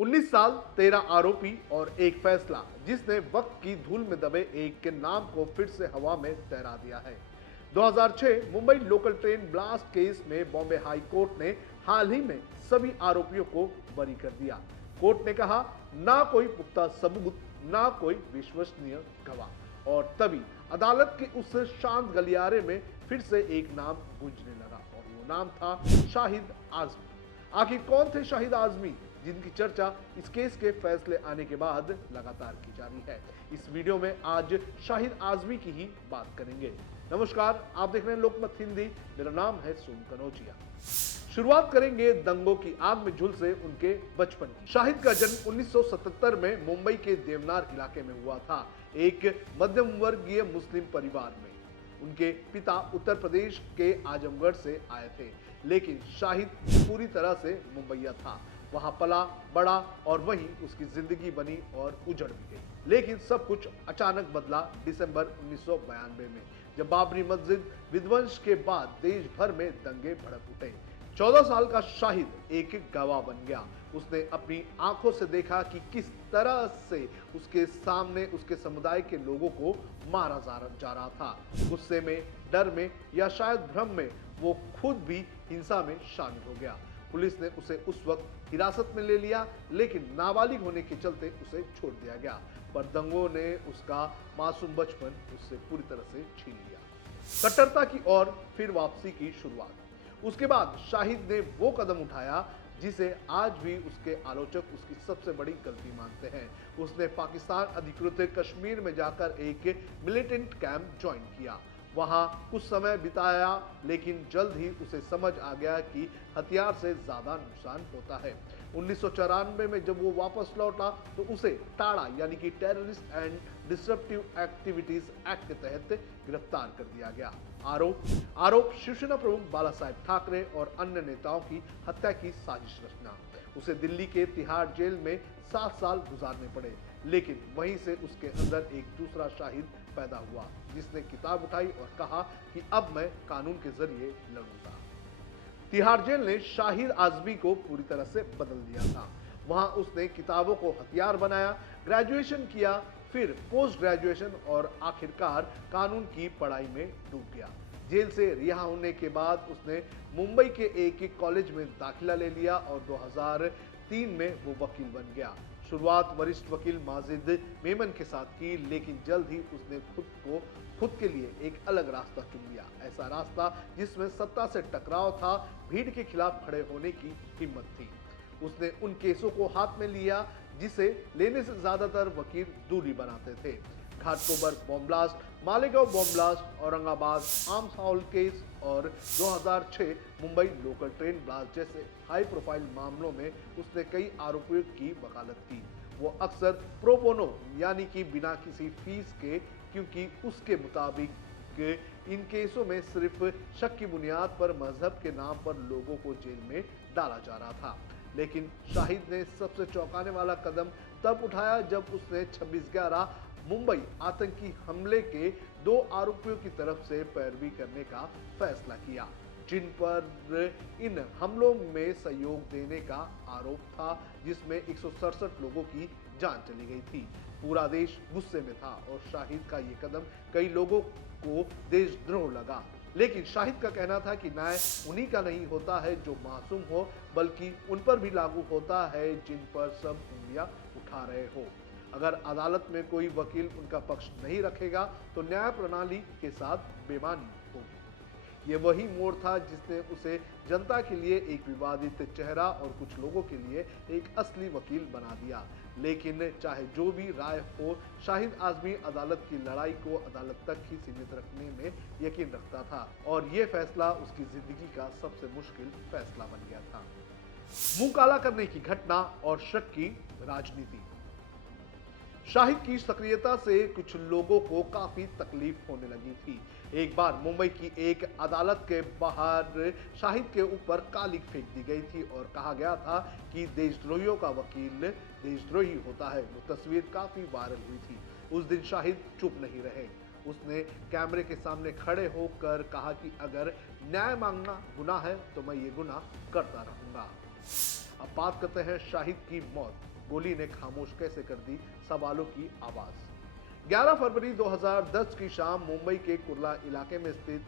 19 साल 13 आरोपी और एक फैसला जिसने वक्त की धूल में दबे एक के नाम को फिर से हवा में तैरा दिया है। 2006 Mumbai local train blast case में बॉम्बे हाई कोर्ट ने हाल ही में सभी आरोपियों को बरी कर दिया। कोर्ट ने कहा, ना कोई पुख्ता सबूत, ना कोई विश्वसनीय गवाह, और तभी अदालत के उस शांत गलियारे में फिर से एक नाम गूंजने लगा और वो नाम था शाहिद आजमी। आखिर कौन थे शाहिद आजमी, जिनकी चर्चा इस केस के फैसले आने के बाद लगातार की जा रही है। इस वीडियो में आज शाहिद आजमी की ही बात करेंगे। नमस्कार, आप देख रहे हैं लोकमत हिंदी। मेरा नाम है सोम कनौजिया। शुरुआत करेंगे दंगों की आग में झुलसे उनके बचपन की। शाहिद का जन्म 1977 में मुंबई के देवनार इलाके में हुआ था, एक मध्यम वर्गीय मुस्लिम परिवार में। उनके पिता उत्तर प्रदेश के आजमगढ़ से आए थे, लेकिन शाहिद पूरी तरह से मुंबईया था। वहां पला बड़ा और वहीं उसकी जिंदगी बनी और उजड़ भी गई। लेकिन सब कुछ अचानक बदला दिसंबर 1992 में, जब बाबरी मस्जिद विध्वंस के बाद देश भर में दंगे भड़क उठे। 14 साल का शाहिद एक गवाह बन गया। उसने अपनी आंखों से देखा कि किस तरह से उसके सामने उसके समुदाय के लोगों को मारा जा रहा था। गुस्से में, डर में या शायद भ्रम में वो खुद भी हिंसा में शामिल हो गया। पुलिस ने उसे उस वक्त हिरासत में ले लिया, लेकिन नाबालिग होने के चलते उसे छोड़ दिया गया। पर दंगों ने उसका मासूम बचपन उससे पूरी तरह से छीन लिया। कट्टरता की ओर फिर वापसी की शुरुआत। उसके बाद शाहिद ने वो कदम उठाया जिसे आज भी उसके आलोचक उसकी सबसे बड़ी गलती मानते हैं। उसने पाकिस्तान अधिकृत कश्मीर में जाकर एक मिलिटेंट कैंप ज्वाइन किया। वहां कुछ समय बिताया, लेकिन जल्द ही उसे समझ आ गया कि हथियार से ज्यादा नुकसान होता है। 1994 में जब वो वापस लौटा तो उसे टाड़ा यानी कि terrorist and disruptive activities act के तहत गिरफ्तार कर दिया गया। आरोप शिवसेना प्रमुख बाला साहेब ठाकरे और अन्य नेताओं की हत्या की साजिश रचना। उसे दिल्ली के तिहाड़ जेल में 7 साल गुजारने पड़े, लेकिन वहीं से उसके अंदर एक दूसरा शाहिद पैदा हुआ, जिसने किताब उठाई और कहा कि अब मैं कानून के जरिए लड़ूंगा। तिहाड़ जेल ने शाहिद आजमी को पूरी तरह से बदल दिया था। वहां उसने किताबों को हथियार बनाया, ग्रेजुएशन किया, फिर पोस्ट ग्रेजुएशन और आखिरकार कानून की पढ़ाई में डूब गया। जेल से रिहा होने के बाद उसने मुंबई के एक कॉलेज में दाखिला ले लिया और 2003 में वो वकील बन गया। शुरुआत वरिष्ठ वकील माजिद मेमन के साथ की, लेकिन जल्द ही उसने खुद के लिए एक अलग रास्ता चुन लिया। ऐसा रास्ता जिसमें सत्ता से टकराव था, भीड़ के खिलाफ खड़े होने की हिम्मत थी। उसने उन केसों को हाथ में लिया जिसे लेने से ज्यादातर वकील दूरी बनाते थे। Ghatkopar bomb blast, Malegaon bomb blast, Aurangabad arms house case और 2006 मुंबई लोकल ट्रेन ब्लास्ट जैसे हाई प्रोफाइल मामलों में उसने कई आरोपियों की वकालत की। वो अक्सर प्रो बोनो यानी कि बिना किसी फीस के, क्योंकि उसके मुताबिक इन केसों में सिर्फ शक की बुनियाद पर मजहब के नाम पर लोगों को जेल में डाला जा रहा था। लेकिन शाहिद ने सबसे चौंकाने वाला कदम तब उठाया जब उसने 26/11 मुंबई आतंकी हमले के 2 आरोपियों की तरफ से पैरवी करने का फैसला किया, जिन पर इन हमलों में सहयोग देने का आरोप था, जिसमें 167 लोगों की जान चली गई थी। पूरा देश गुस्से में था और शाहिद का ये कदम कई लोगों को देशद्रोह लगा। लेकिन शाहिद का कहना था कि न्याय उन्हीं का नहीं होता है जो मासूम हो, बल्कि उन पर भी लागू होता है जिन पर सब उंगलियां उठा रहे हो। अगर अदालत में कोई वकील उनका पक्ष नहीं रखेगा तो न्याय प्रणाली के साथ बेईमानी होगी। ये वही मोड़ था जिसने उसे जनता के लिए एक विवादित चेहरा और कुछ लोगों के लिए एक असली वकील बना दिया। लेकिन चाहे जो भी राय हो, शाहिद आजमी अदालत की लड़ाई को अदालत तक ही सीमित रखने में यकीन रखता था, और ये फैसला उसकी जिंदगी का सबसे मुश्किल फैसला बन गया था। मुंह काला करने की घटना और शक की राजनीति। शाहिद की सक्रियता से कुछ लोगों को काफी तकलीफ होने लगी थी। एक बार मुंबई की एक अदालत के बाहर शाहिद के ऊपर कालिक फेंक दी गई थी और कहा गया था कि देशद्रोहियों का वकील देशद्रोही होता है। वो तस्वीर काफी वायरल हुई थी। उस दिन शाहिद चुप नहीं रहे। उसने कैमरे के सामने खड़े होकर कहा कि अगर न्याय मांगना गुनाह है तो मैं ये गुनाह करता रहूंगा। अब बात करते हैं शाहिद की मौत, गोली ने खामोश कैसे कर दी, सवालों की आवाज। 11 फरवरी 2010 की शाम मुंबई के कुर्ला इलाके में स्थित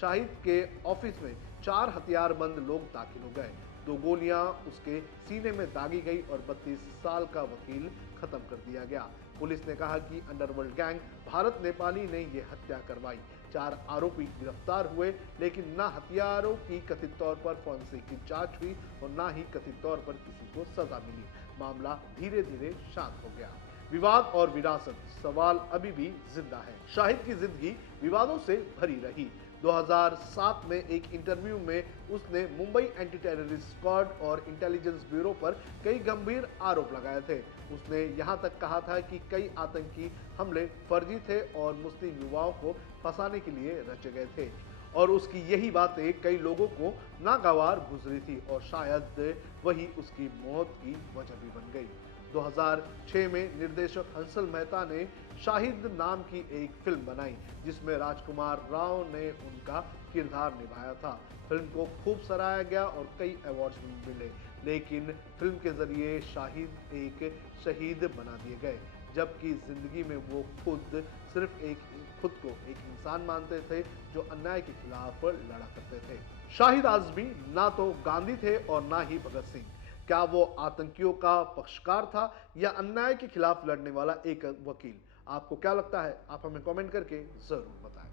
शाहिद के ऑफिस में 4 हथियारबंद लोग दाखिल हो गए। 2 गोलियां उसके सीने में दागी गई और 32 साल का वकील खत्म कर दिया गया। पुलिस ने कहा कि अंडरवर्ल्ड गैंग भारत नेपाली ने यह हत्या करवाई। 4 आरोपी गिरफ्तार हुए, लेकिन न हथियारों की कथित तौर पर फॉरेंसिक की जांच हुई और न ही कथित तौर पर किसी को सजा मिली। मामला धीरे धीरे शांत हो गया। विवाद और विरासत, सवाल अभी भी जिंदा है। शाहिद की जिंदगी विवादों से भरी रही। 2007 में एक इंटरव्यू में उसने मुंबई एंटी टेररिस्ट स्क्वाड और इंटेलिजेंस ब्यूरो पर कई गंभीर आरोप लगाए थे। उसने यहां तक कहा था कि कई आतंकी हमले फर्जी थे और मुस्लिम युवाओं को फंसाने के लिए रचे गए थे, और उसकी यही बातें कई लोगों को नागवार गुजरी थी और शायद वही उसकी मौत की वजह भी बन गई। 2006 में निर्देशक हंसल मेहता ने शाहिद नाम की एक फिल्म बनाई, जिसमें राजकुमार राव ने उनका किरदार निभाया था। फिल्म को खूब सराहा गया और कई अवार्ड्स भी मिले, लेकिन फिल्म के जरिए शाहिद एक शहीद बना दिए गए, जबकि जिंदगी में वो खुद को एक इंसान मानते थे जो अन्याय के खिलाफ लड़ा करते थे। शाहिद आजमी ना तो गांधी थे और ना ही भगत सिंह। क्या वो आतंकियों का पक्षकार था या अन्याय के खिलाफ लड़ने वाला एक वकील? आपको क्या लगता है? आप हमें कमेंट करके जरूर बताएं।